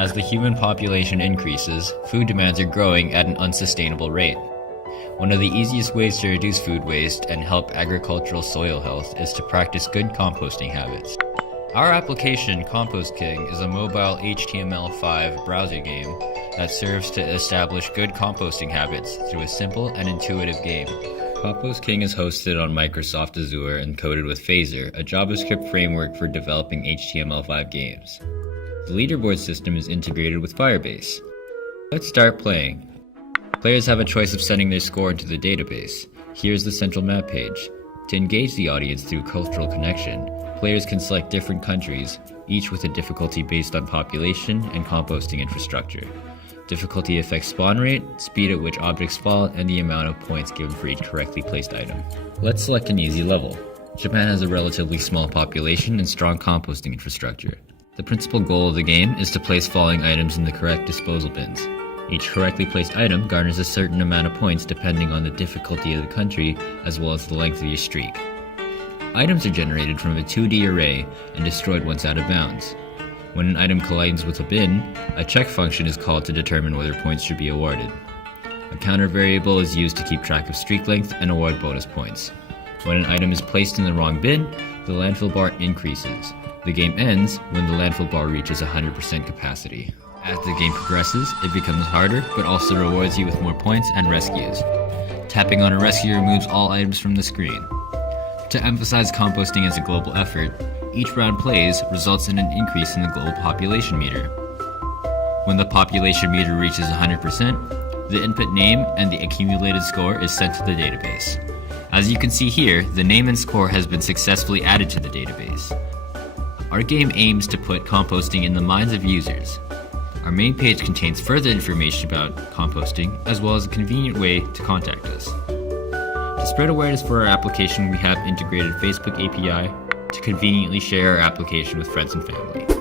As the human population increases, food demands are growing at an unsustainable rate. One of the easiest ways to reduce food waste and help agricultural soil health is to practice good composting habits. Our application, Compost King, is a mobile HTML5 browser game that serves to establish good composting habits through a simple and intuitive game. Compost King is hosted on Microsoft Azure and coded with Phaser, a JavaScript framework for developing HTML5 games. The leaderboard system is integrated with Firebase. Let's start playing. Players have a choice of sending their score into the database. Here's the central map page. To engage the audience through cultural connection, players can select different countries, each with a difficulty based on population and composting infrastructure. Difficulty affects spawn rate, speed at which objects fall, and the amount of points given for each correctly placed item. Let's select an easy level. Japan has a relatively small population and strong composting infrastructure. The principal goal of the game is to place falling items in the correct disposal bins. Each correctly placed item garners a certain amount of points depending on the difficulty of the country as well as the length of your streak. Items are generated from a 2D array and destroyed once out of bounds. When an item collides with a bin, a check function is called to determine whether points should be awarded. A counter variable is used to keep track of streak length and award bonus points. When an item is placed in the wrong bin, the landfill bar increases. The game ends when the landfill bar reaches 100% capacity. As the game progresses, it becomes harder, but also rewards you with more points and rescues. Tapping on a rescue removes all items from the screen. To emphasize composting as a global effort, each round plays results in an increase in the global population meter. When the population meter reaches 100%, the input name and the accumulated score is sent to the database. As you can see here, the name and score has been successfully added to the database. Our game aims to put composting in the minds of users. Our main page contains further information about composting, as well as a convenient way to contact us. To spread awareness for our application, we have integrated Facebook API to conveniently share our application with friends and family.